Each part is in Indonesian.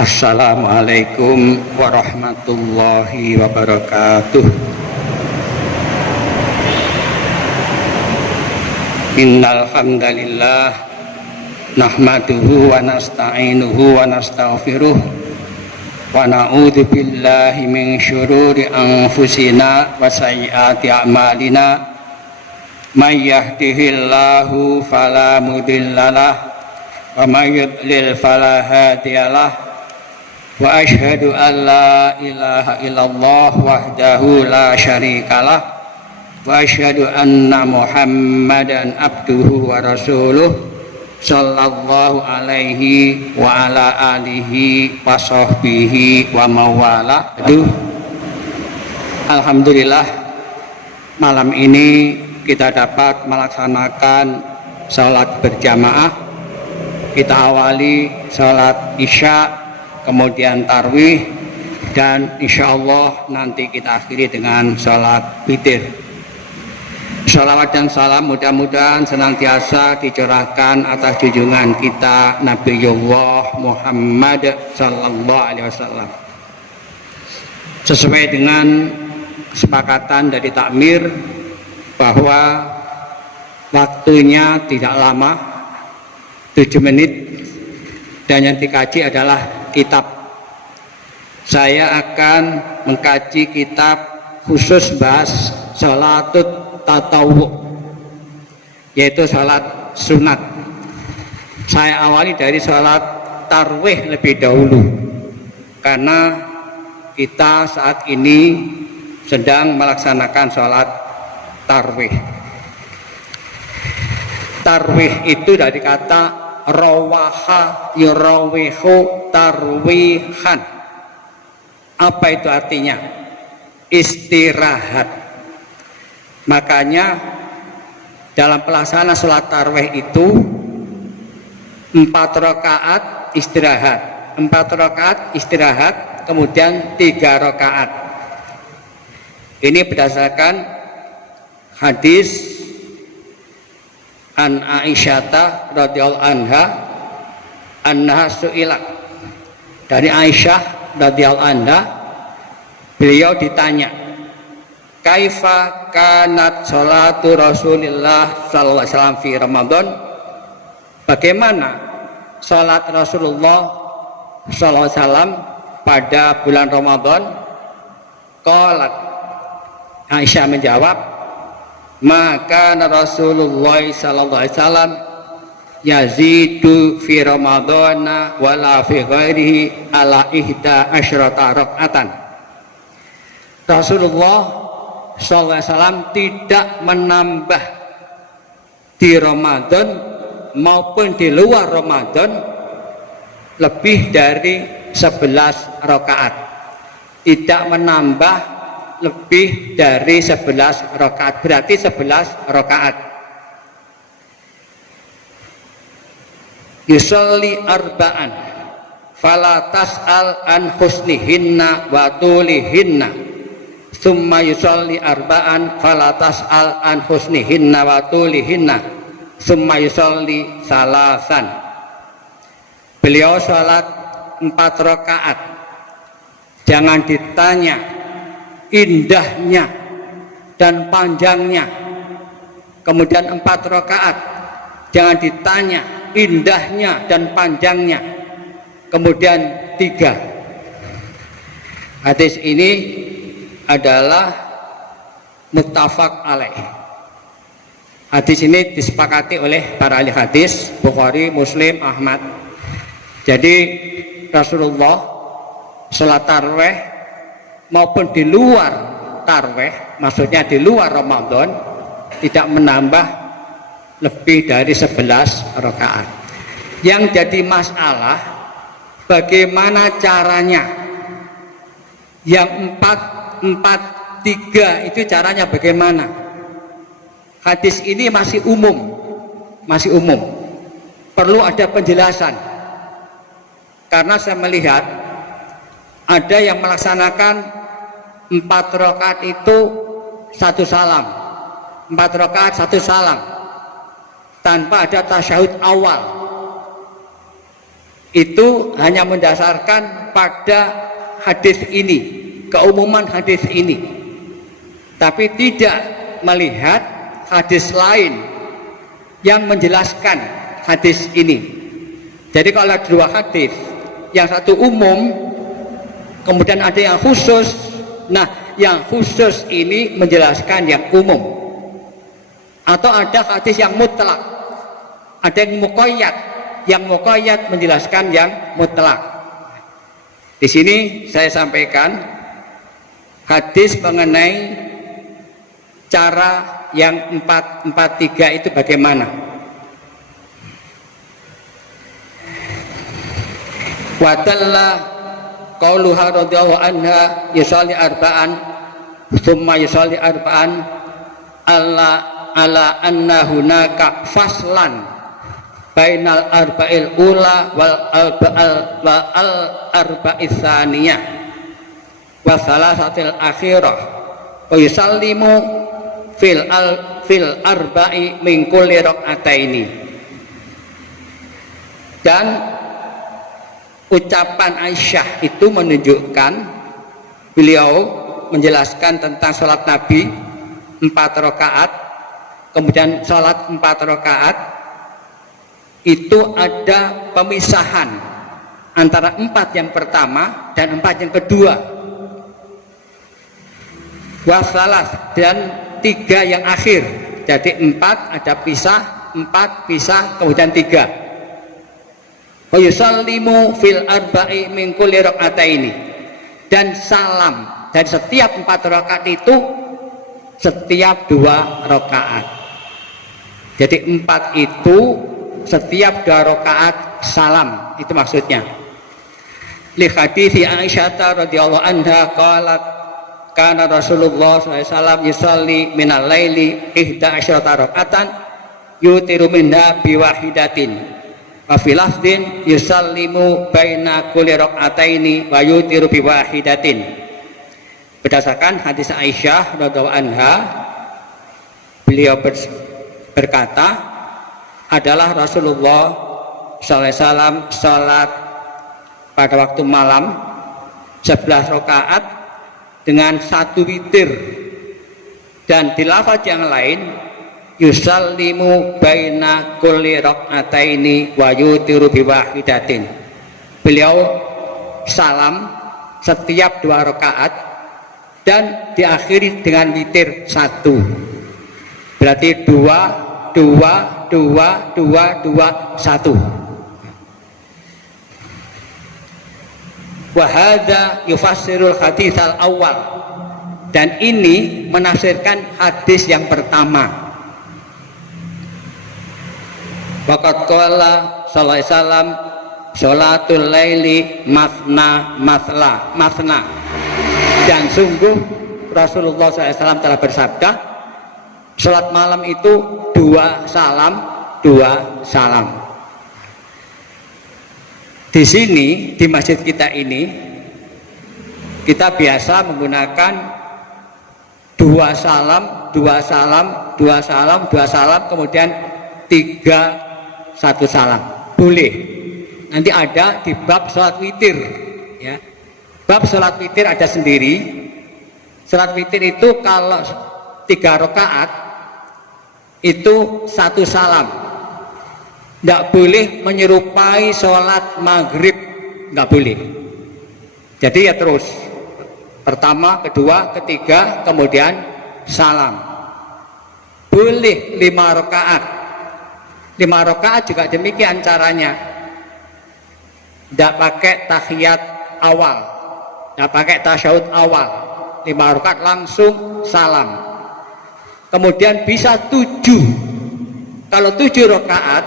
Assalamualaikum warahmatullahi wabarakatuh. Innal hamdalillah nahmaduhu wa nasta'inuhu wa nastaghfiruh wa na'udzu billahi min syururi anfusina wa sayyiati a'malina. May yahdihillahu fala mudhillalah wa may yudlil fala hadiyalah. Wa asyhadu an la ilaha illallah wahdahu la syarikalah wa asyhadu anna Muhammadan abduhu wa rasuluh sallallahu alaihi wa ala alihi wa sahbihi wa mawala. Alhamdulillah, malam ini kita dapat melaksanakan salat berjamaah. Kita awali salat isya, kemudian tarwih, dan insya Allah nanti kita akhiri dengan sholat witir. Sholawat dan salam mudah-mudahan senantiasa dicurahkan atas junjungan kita Nabiullah Muhammad Sallallahu Alaihi Wasallam. Sesuai dengan kesepakatan dari takmir bahwa waktunya tidak lama, 7 menit, dan yang dikaji adalah kitab. Saya akan mengkaji kitab khusus bahas sholatut tatawwu, yaitu sholat sunat. Saya awali dari sholat tarwih lebih dahulu, karena kita saat ini sedang melaksanakan sholat tarwih. Tarwih itu dari kata rawaha yurawihu tarwihan. Apa itu artinya? Istirahat. Makanya dalam pelaksanaan sholat tarwih itu 4 rakaat istirahat, 4 rakaat istirahat, kemudian 3 rakaat. Ini berdasarkan hadis an Aisyata radhiyallahu anha su'ilat. Dari Aisyah radhiyallahu anha, beliau ditanya, kaifa kanat sholatu Rasulillah sallallahu alaihi wasallam fi Ramadan? Bagaimana salat Rasulullah sallallahu alaihi wasallam pada bulan Ramadan? Qalat, Aisyah menjawab, maka Rasulullah sallallahu alaihi wasallam yazidu fi ramadhana wala fi ghairihi ala ihda asyrata rakaatan. Rasulullah sallallahu alaihi wasallam tidak menambah di Ramadan maupun di luar Ramadan lebih dari 11 rakaat. Tidak menambah lebih dari 11 rakaat, berarti 11 rakaat. Yusolli arba'an fala tas'al an husnihinna wa tulihinna, summa yusolli arba'an fala tas'al an husnihinna wa tulihinna, summa yusolli salasan. Beliau sholat 4 rakaat, jangan ditanya indahnya dan panjangnya. Kemudian 4 rakaat, jangan ditanya indahnya dan panjangnya. Kemudian 3. Hadis ini adalah muttafaq alaih. Hadis ini disepakati oleh para ahli hadis, Bukhari, Muslim, Ahmad. Jadi Rasulullah sholat tarwih maupun di luar tarwih, maksudnya di luar Ramadan, tidak menambah lebih dari 11 rakaat. Yang jadi masalah, bagaimana caranya? Yang 4-4-3 itu caranya bagaimana? Hadis ini masih umum, perlu ada penjelasan. Karena saya melihat ada yang melaksanakan 4 rakaat itu 1 salam, 4 rakaat 1 salam tanpa ada tasyahud awal. itu hanya mendasarkan pada hadis ini, keumuman hadis ini, tapi tidak melihat hadis lain yang menjelaskan hadis ini. Jadi kalau ada dua hadis, yang satu umum, kemudian ada yang khusus. Nah, yang khusus ini menjelaskan yang umum. Atau ada hadis yang mutlak, ada yang muqayyad. Yang muqayyad menjelaskan yang mutlak. Di sini saya sampaikan hadis mengenai cara yang 443 itu bagaimana. Wadalla qauluha radhiyallahu anha yusalli arba'an thumma yusalli arba'an ala anna hunaka faslan bainal arba'il ula wal arba'is tsaniyah wa salasatil akhirah wa yusallimu fil arba'i min kulli rak'ataini. Dan ucapan Aisyah itu menunjukkan beliau menjelaskan tentang sholat Nabi 4 rakaat, kemudian sholat 4 rakaat itu ada pemisahan antara 4 yang pertama dan 4 yang kedua, wasalas dan 3 yang akhir. Jadi 4 ada pisah, 4 pisah, kemudian 3. Wa yusallimu fil arba'i min kulli rak'ataini. Dan salam dari setiap 4 rakaat itu setiap 2 rakaat. Jadi 4 itu setiap 2 rakaat salam, itu maksudnya. Li hadithi Aisyah radhiyallahu anha qalat kana Rasulullah SAW yusalli minal laili 11 raka'atan yutiru minha biwahidatin wa fil lafdin yusallimu baina kulli raka'ataini wa yutiru biwahidatin. Berdasarkan hadis Aisyah radhiyallahu anha, beliau berkata adalah Rasulullah SAW sholat pada waktu malam 11 rakaat dengan 1 witir, dan di lafaz yang lain yusallimu baina kulli rak'ataini wa yutiru biwahidatin. Beliau salam setiap 2 rakaat dan diakhiri dengan witir 1. Berarti 2 2 2 2 2 1. Wa hadza yufassirul hadits al awal, dan ini menafsirkan hadis yang pertama. Waqad qala sallallahu alaihi wasallam sholatul laili masna masna, dan sungguh Rasulullah SAW telah bersabda, sholat malam itu 2 salam, 2 salam. Di sini, di masjid kita ini, kita biasa menggunakan 2 salam, 2 salam, 2 salam, 2 salam, kemudian 3 1 salam. Boleh. Nanti ada di bab sholat witir, ya. Bab sholat witir ada sendiri. Sholat witir itu kalau 3 rakaat itu 1 salam. Tidak boleh menyerupai sholat maghrib, nggak boleh. Jadi ya terus pertama, kedua, ketiga, kemudian salam. Boleh 5 rakaat. 5 rakaat juga demikian caranya. Tidak pakai tahiyat awal, tidak pakai tasyahud awal. 5 rakaat langsung salam. Kemudian bisa 7. Kalau 7 rakaat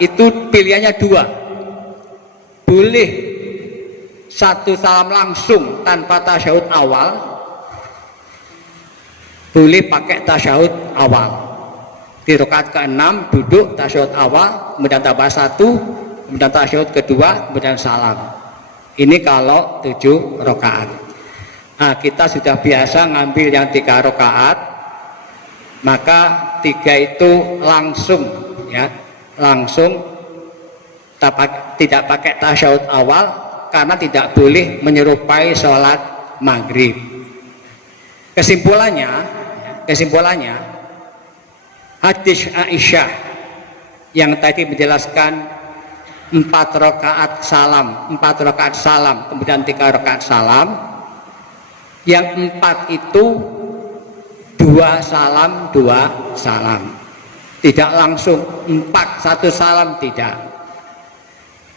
itu pilihannya 2. Boleh 1 salam langsung tanpa tasyahud awal, boleh pakai tasyahud awal. Di rakaat ke-6 duduk tasyahud awal, kemudian tambah 1, kemudian tasyahud kedua, kemudian salam. Ini kalau 7 rakaat. Nah, kita sudah biasa ngambil yang 3 rakaat, maka 3 itu langsung, ya, langsung tidak pakai tasyahud awal karena tidak boleh menyerupai sholat maghrib. Kesimpulannya hadis Aisyah yang tadi menjelaskan 4 rakaat salam, kemudian 3 rakaat salam, yang 4 itu 2 salam, tidak langsung 4 1 salam, tidak.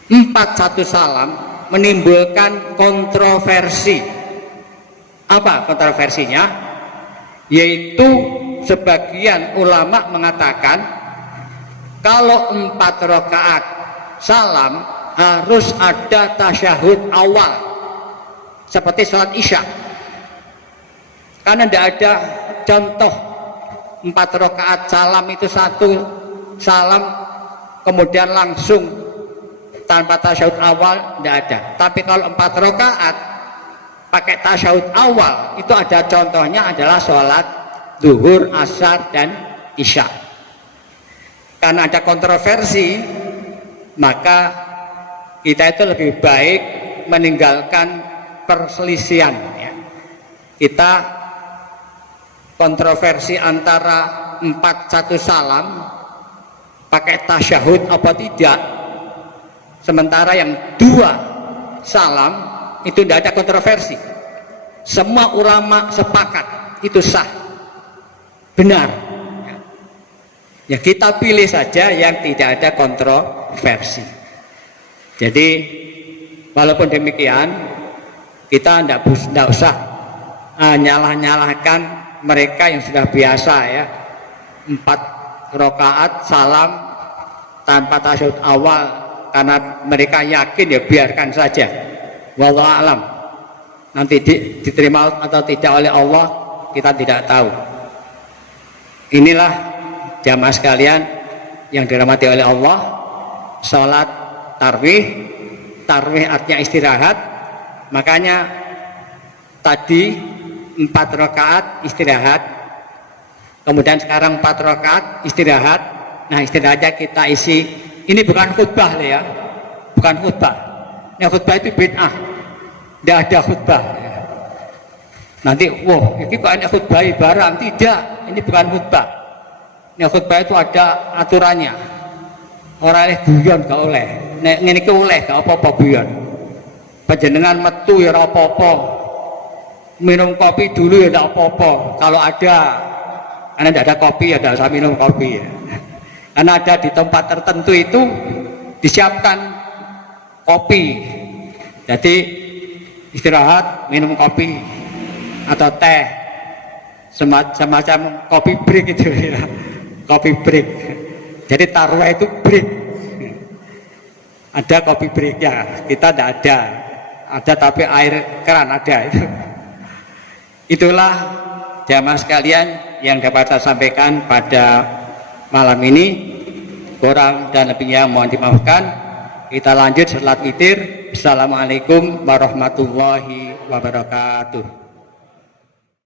4 1 salam menimbulkan kontroversi. Apa kontroversinya? Yaitu sebagian ulama mengatakan kalau 4 rakaat salam harus ada tasyahud awal seperti sholat isya, karena tidak ada contoh 4 rakaat salam itu 1 salam kemudian langsung tanpa tasyahud awal, tidak ada. Tapi kalau 4 rakaat pakai tasyahud awal itu ada contohnya adalah sholat zuhur, asar, dan isya. Karena ada kontroversi, maka kita itu lebih baik meninggalkan perselisihan ya. Kita kontroversi antara 4 1 salam pakai tasyahud apa tidak, sementara yang 2 salam itu tidak ada kontroversi, semua ulama sepakat itu sah, benar ya. Kita pilih saja yang tidak ada kontroversi. Jadi walaupun demikian kita tidak usah nyalah-nyalahkan mereka yang sudah biasa ya 4 rakaat salam tanpa tasyahud awal, karena mereka yakin ya biarkan saja. Wallahu a'lam, nanti diterima atau tidak oleh Allah kita tidak tahu. Inilah jamaah sekalian yang dirahmati oleh Allah, sholat tarwih artinya istirahat. Makanya tadi 4 rakaat istirahat, kemudian sekarang 4 rakaat istirahat. Nah, istirahatnya kita isi, ini bukan khutbah ya, bukan khutbah. Yang khutbah itu bid'ah, tidak ada khutbah ya. Nanti wah ini kok ada khutbah barang, tidak, ini bukan khutbah. Yang khutbah itu ada aturannya. Orang oleh guyon gak oleh, nek ngene iki oleh gak apa-apa guyon. Panjenengan metu ya ora apa-apa, minum kopi dulu ya tidak apa-apa. Kalau ada, karena tidak ada kopi ya tidak usah minum kopi ya. Karena ada di tempat tertentu itu disiapkan kopi, jadi istirahat minum kopi atau teh, semacam kopi break itu ya, kopi break. Jadi tarwah itu break, ada kopi breaknya, kita tidak ada tapi air keran ada itu. Itulah jamaah sekalian yang dapat saya sampaikan pada malam ini. Kurang dan lebihnya mohon dimaafkan. Kita lanjut salat witir. Assalamualaikum warahmatullahi wabarakatuh.